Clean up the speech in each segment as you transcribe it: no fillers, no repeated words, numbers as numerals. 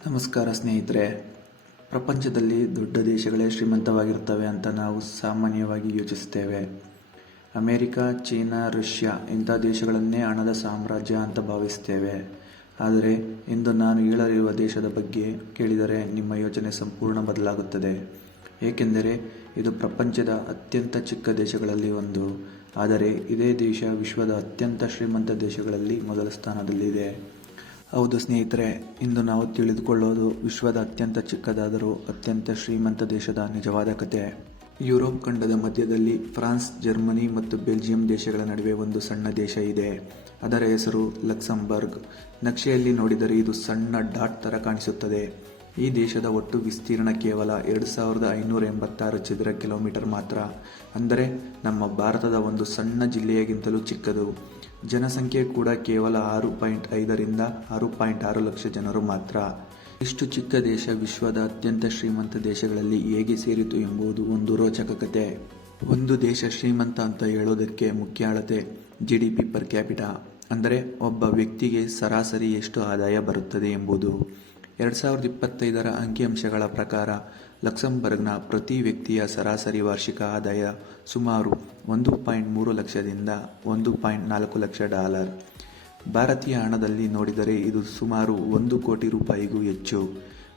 ನಮಸ್ಕಾರ ಸ್ನೇಹಿತರೆ. ಪ್ರಪಂಚದಲ್ಲಿ ದೊಡ್ಡ ದೇಶಗಳೇ ಶ್ರೀಮಂತವಾಗಿರುತ್ತವೆ ಅಂತ ನಾವು ಸಾಮಾನ್ಯವಾಗಿ ಯೋಚಿಸುತ್ತೇವೆ. ಅಮೆರಿಕ, ಚೀನಾ, ರಷ್ಯಾ ಇಂಥ ದೇಶಗಳನ್ನೇ ಹಣದ ಸಾಮ್ರಾಜ್ಯ ಅಂತ ಭಾವಿಸುತ್ತೇವೆ. ಆದರೆ ಇಂದು ನಾನು ಹೇಳಲಿರುವ ದೇಶದ ಬಗ್ಗೆ ಕೇಳಿದರೆ ನಿಮ್ಮ ಯೋಚನೆ ಸಂಪೂರ್ಣ ಬದಲಾಗುತ್ತದೆ. ಏಕೆಂದರೆ ಇದು ಪ್ರಪಂಚದ ಅತ್ಯಂತ ಚಿಕ್ಕ ದೇಶಗಳಲ್ಲಿ ಒಂದು. ಆದರೆ ಇದೇ ದೇಶ ವಿಶ್ವದ ಅತ್ಯಂತ ಶ್ರೀಮಂತ ದೇಶಗಳಲ್ಲಿ ಮೊದಲ ಸ್ಥಾನದಲ್ಲಿದೆ. ಹೌದು ಸ್ನೇಹಿತರೆ, ಇಂದು ನಾವು ತಿಳಿದುಕೊಳ್ಳೋದು ವಿಶ್ವದ ಅತ್ಯಂತ ಚಿಕ್ಕದಾದರೂ ಅತ್ಯಂತ ಶ್ರೀಮಂತ ದೇಶದ ನಿಜವಾದ ಕತೆ. ಯುರೋಪ್ ಖಂಡದ ಮಧ್ಯದಲ್ಲಿ ಫ್ರಾನ್ಸ್, ಜರ್ಮನಿ ಮತ್ತು ಬೆಲ್ಜಿಯಂ ದೇಶಗಳ ನಡುವೆ ಒಂದು ಸಣ್ಣ ದೇಶ ಇದೆ. ಅದರ ಹೆಸರು ಲಕ್ಸಂಬರ್ಗ್. ನಕ್ಷೆಯಲ್ಲಿ ನೋಡಿದರೆ ಇದು ಸಣ್ಣ ಡಾಟ್ ಥರ ಕಾಣಿಸುತ್ತದೆ. ಈ ದೇಶದ ಒಟ್ಟು ವಿಸ್ತೀರ್ಣ ಕೇವಲ 2586 ಚದರ ಕಿಲೋಮೀಟರ್ ಮಾತ್ರ. ಅಂದರೆ ನಮ್ಮ ಭಾರತದ ಒಂದು ಸಣ್ಣ ಜಿಲ್ಲೆಯಾಗಿಂತಲೂ ಚಿಕ್ಕದು. ಜನಸಂಖ್ಯೆ ಕೂಡ ಕೇವಲ 6.5 ರಿಂದ 6.6 ಲಕ್ಷ ಜನರು ಮಾತ್ರ. ಇಷ್ಟು ಚಿಕ್ಕ ದೇಶ ವಿಶ್ವದ ಅತ್ಯಂತ ಶ್ರೀಮಂತ ದೇಶಗಳಲ್ಲಿ ಹೇಗೆ ಸೇರಿತು ಎಂಬುದು ಒಂದು ರೋಚಕ ಕತೆ. ಒಂದು ದೇಶ ಶ್ರೀಮಂತ ಅಂತ ಹೇಳೋದಕ್ಕೆ ಮುಖ್ಯ ಅಳತೆ GDP ಪರ್ ಕ್ಯಾಪಿಟಾ, ಅಂದರೆ ಒಬ್ಬ ವ್ಯಕ್ತಿಗೆ ಸರಾಸರಿ ಎಷ್ಟು ಆದಾಯ ಬರುತ್ತದೆ ಎಂಬುದು. 2025ರ ಅಂಕಿಅಂಶಗಳ ಪ್ರಕಾರ ಲಕ್ಸಂಬರ್ಗ್ನ ಪ್ರತಿ ವ್ಯಕ್ತಿಯ ಸರಾಸರಿ ವಾರ್ಷಿಕ ಆದಾಯ ಸುಮಾರು 1.3 ಲಕ್ಷದಿಂದ 1.4 ಲಕ್ಷ ಡಾಲರ್. ಭಾರತೀಯ ಹಣದಲ್ಲಿ ನೋಡಿದರೆ ಇದು ಸುಮಾರು 1 ಕೋಟಿ ರೂಪಾಯಿಗೂ ಹೆಚ್ಚು.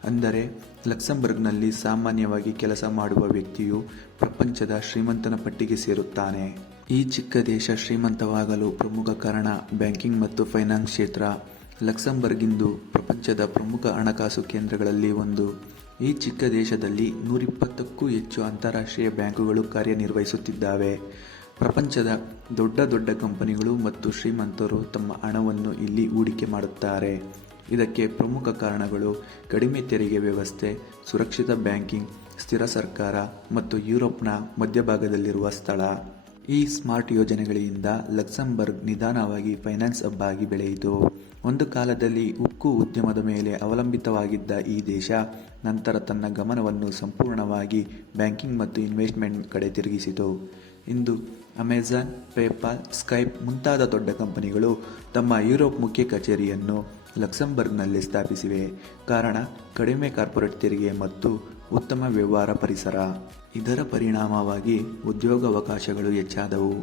ಅಂದರೆ ಲಕ್ಸಂಬರ್ಗ್ನಲ್ಲಿ ಸಾಮಾನ್ಯವಾಗಿ ಕೆಲಸ ಮಾಡುವ ವ್ಯಕ್ತಿಯು ಪ್ರಪಂಚದ ಶ್ರೀಮಂತನ ಪಟ್ಟಿಗೆ ಸೇರುತ್ತಾನೆ. ಈ ಚಿಕ್ಕ ದೇಶ ಶ್ರೀಮಂತವಾಗಲು ಪ್ರಮುಖ ಕಾರಣ ಬ್ಯಾಂಕಿಂಗ್ ಮತ್ತು ಫೈನಾನ್ಸ್ ಕ್ಷೇತ್ರ. ಲಕ್ಸಂಬರ್ಗ್ ಇಂದು ಪ್ರಪಂಚದ ಪ್ರಮುಖ ಹಣಕಾಸು ಕೇಂದ್ರಗಳಲ್ಲಿ ಒಂದು. ಈ ಚಿಕ್ಕ ದೇಶದಲ್ಲಿ 120ಕ್ಕೂ ಹೆಚ್ಚು ಅಂತಾರಾಷ್ಟ್ರೀಯ ಬ್ಯಾಂಕುಗಳು ಕಾರ್ಯನಿರ್ವಹಿಸುತ್ತಿದ್ದಾವೆ. ಪ್ರಪಂಚದ ದೊಡ್ಡ ದೊಡ್ಡ ಕಂಪನಿಗಳು ಮತ್ತು ಶ್ರೀಮಂತರು ತಮ್ಮ ಹಣವನ್ನು ಇಲ್ಲಿ ಹೂಡಿಕೆ ಮಾಡುತ್ತಾರೆ. ಇದಕ್ಕೆ ಪ್ರಮುಖ ಕಾರಣಗಳು ಕಡಿಮೆ ತೆರಿಗೆ ವ್ಯವಸ್ಥೆ, ಸುರಕ್ಷಿತ ಬ್ಯಾಂಕಿಂಗ್, ಸ್ಥಿರ ಸರ್ಕಾರ ಮತ್ತು ಯುರೋಪ್ನ ಮಧ್ಯಭಾಗದಲ್ಲಿರುವ ಸ್ಥಳ. ಈ ಸ್ಮಾರ್ಟ್ ಯೋಜನೆಗಳಿಂದ ಲಕ್ಸಂಬರ್ಗ್ ನಿಧಾನವಾಗಿ ಫೈನಾನ್ಸ್ ಹಬ್ ಆಗಿ ಬೆಳೆಯಿತು. ಒಂದು ಕಾಲದಲ್ಲಿ ಉಕ್ಕು ಉದ್ಯಮದ ಮೇಲೆ ಅವಲಂಬಿತವಾಗಿದ್ದ ಈ ದೇಶ ನಂತರ ತನ್ನ ಗಮನವನ್ನು ಸಂಪೂರ್ಣವಾಗಿ ಬ್ಯಾಂಕಿಂಗ್ ಮತ್ತು ಇನ್ವೆಸ್ಟ್ಮೆಂಟ್ ಕಡೆ ತಿರುಗಿಸಿತು. ಇಂದು ಅಮೆಜಾನ್, ಪೇಪಾಲ್, ಸ್ಕೈಪ್ ಮುಂತಾದ ದೊಡ್ಡ ಕಂಪನಿಗಳು ತಮ್ಮ ಯುರೋಪ್ ಮುಖ್ಯ ಕಚೇರಿಯನ್ನು ಲಕ್ಸಂಬರ್ಗ್ನಲ್ಲಿ ಸ್ಥಾಪಿಸಿವೆ. ಕಾರಣ ಕಡಿಮೆ ಕಾರ್ಪೊರೇಟ್ ತೆರಿಗೆ ಮತ್ತು ಉತ್ತಮ ವ್ಯವಹಾರ ಪರಿಸರ. ಇದರ ಪರಿಣಾಮವಾಗಿ ಉದ್ಯೋಗಾವಕಾಶಗಳು ಹೆಚ್ಚಾದವು.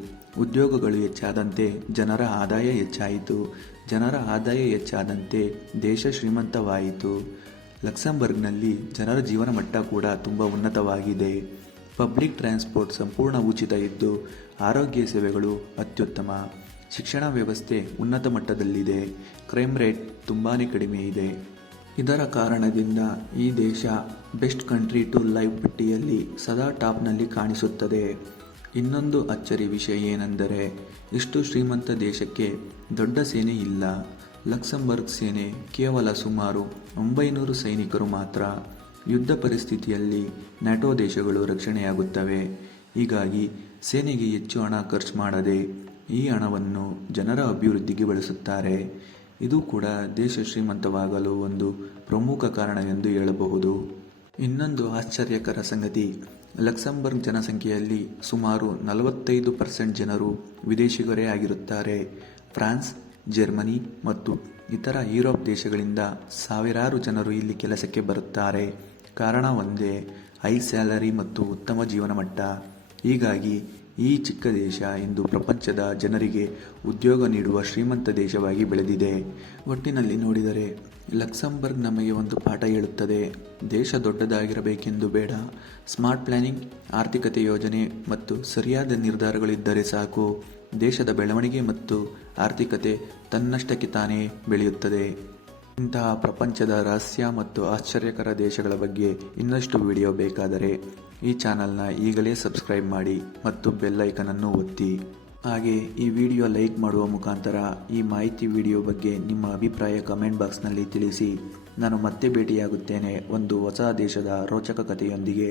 ಉದ್ಯೋಗಗಳು ಹೆಚ್ಚಾದಂತೆ ಜನರ ಆದಾಯ ಹೆಚ್ಚಾಯಿತು. ಜನರ ಆದಾಯ ಹೆಚ್ಚಾದಂತೆ ದೇಶ ಶ್ರೀಮಂತವಾಯಿತು. ಲಕ್ಸಂಬರ್ಗ್ನಲ್ಲಿ ಜನರ ಜೀವನ ಮಟ್ಟ ಕೂಡ ತುಂಬ ಉನ್ನತವಾಗಿದೆ. ಪಬ್ಲಿಕ್ ಟ್ರಾನ್ಸ್ಪೋರ್ಟ್ ಸಂಪೂರ್ಣ ಉಚಿತ ಇದ್ದು ಆರೋಗ್ಯ ಸೇವೆಗಳು ಅತ್ಯುತ್ತಮ. ಶಿಕ್ಷಣ ವ್ಯವಸ್ಥೆ ಉನ್ನತ ಮಟ್ಟದಲ್ಲಿದೆ. ಕ್ರೈಮ್ ರೇಟ್ ತುಂಬಾ ಕಡಿಮೆ ಇದೆ. ಇದರ ಕಾರಣದಿಂದ ಈ ದೇಶ ಬೆಸ್ಟ್ ಕಂಟ್ರಿ ಟು ಲೈವ್ ಪಟ್ಟಿಯಲ್ಲಿ ಸದಾ ಟಾಪ್ನಲ್ಲಿ ಕಾಣಿಸುತ್ತದೆ. ಇನ್ನೊಂದು ಅಚ್ಚರಿ ವಿಷಯ ಏನೆಂದರೆ ಇಷ್ಟು ಶ್ರೀಮಂತ ದೇಶಕ್ಕೆ ದೊಡ್ಡ ಸೇನೆ ಇಲ್ಲ. ಲಕ್ಸಂಬರ್ಗ್ ಸೇನೆ ಕೇವಲ ಸುಮಾರು 900 ಸೈನಿಕರು ಮಾತ್ರ. ಯುದ್ಧ ಪರಿಸ್ಥಿತಿಯಲ್ಲಿ ನ್ಯಾಟೋ ದೇಶಗಳು ರಕ್ಷಣೆಯಾಗುತ್ತವೆ. ಹೀಗಾಗಿ ಸೇನೆಗೆ ಹೆಚ್ಚು ಹಣ ಖರ್ಚು ಮಾಡದೆ ಈ ಹಣವನ್ನು ಜನರ ಅಭಿವೃದ್ಧಿಗೆ ಬಳಸುತ್ತಾರೆ. ಇದು ಕೂಡ ದೇಶ ಶ್ರೀಮಂತವಾಗಲು ಒಂದು ಪ್ರಮುಖ ಕಾರಣವೆಂದು ಹೇಳಬಹುದು. ಇನ್ನೊಂದು ಆಶ್ಚರ್ಯಕರ ಸಂಗತಿ, ಲಕ್ಸಂಬರ್ಗ್ ಜನಸಂಖ್ಯೆಯಲ್ಲಿ ಸುಮಾರು 45% ಜನರು ವಿದೇಶಿಗರೇ ಆಗಿರುತ್ತಾರೆ. ಫ್ರಾನ್ಸ್, ಜರ್ಮನಿ ಮತ್ತು ಇತರ ಯುರೋಪ್ ದೇಶಗಳಿಂದ ಸಾವಿರಾರು ಜನರು ಇಲ್ಲಿ ಕೆಲಸಕ್ಕೆ ಬರುತ್ತಾರೆ. ಕಾರಣ ಒಂದೇ, ಹೈ ಸ್ಯಾಲರಿ ಮತ್ತು ಉತ್ತಮ ಜೀವನ ಮಟ್ಟ. ಹೀಗಾಗಿ ಈ ಚಿಕ್ಕ ದೇಶ ಇಂದು ಪ್ರಪಂಚದ ಜನರಿಗೆ ಉದ್ಯೋಗ ನೀಡುವ ಶ್ರೀಮಂತ ದೇಶವಾಗಿ ಬೆಳೆದಿದೆ. ಒಟ್ಟಿನಲ್ಲಿ ನೋಡಿದರೆ ಲಕ್ಸಂಬರ್ಗ್ ನಮಗೆ ಒಂದು ಪಾಠ ಹೇಳುತ್ತದೆ. ದೇಶ ದೊಡ್ಡದಾಗಿರಬೇಕೆಂದು ಬೇಡ, ಸ್ಮಾರ್ಟ್ ಪ್ಲಾನಿಂಗ್, ಆರ್ಥಿಕತೆ ಯೋಜನೆ ಮತ್ತು ಸರಿಯಾದ ನಿರ್ಧಾರಗಳಿದ್ದರೆ ಸಾಕು. ದೇಶದ ಬೆಳವಣಿಗೆ ಮತ್ತು ಆರ್ಥಿಕತೆ ತನ್ನಷ್ಟಕ್ಕೆ ತಾನೇ ಬೆಳೆಯುತ್ತದೆ. ಇಂತಹ ಪ್ರಪಂಚದ ರಹಸ್ಯ ಮತ್ತು ಆಶ್ಚರ್ಯಕರ ದೇಶಗಳ ಬಗ್ಗೆ ಇನ್ನಷ್ಟು ವಿಡಿಯೋ ಬೇಕಾದರೆ ಈ ಚಾನಲ್ನ ಈಗಲೇ ಸಬ್ಸ್ಕ್ರೈಬ್ ಮಾಡಿ ಮತ್ತು ಬೆಲ್ ಐಕನ್ ಅನ್ನು ಒತ್ತಿ. ಹಾಗೆ ಈ ವಿಡಿಯೋ ಲೈಕ್ ಮಾಡುವ ಮುಖಾಂತರ ಈ ಮಾಹಿತಿ ವಿಡಿಯೋ ಬಗ್ಗೆ ನಿಮ್ಮ ಅಭಿಪ್ರಾಯ ಕಮೆಂಟ್ ಬಾಕ್ಸ್ನಲ್ಲಿ ತಿಳಿಸಿ. ನಾನು ಮತ್ತೆ ಭೇಟಿಯಾಗುತ್ತೇನೆ ಒಂದು ಹೊಸ ದೇಶದ ರೋಚಕ ಕಥೆಯೊಂದಿಗೆ.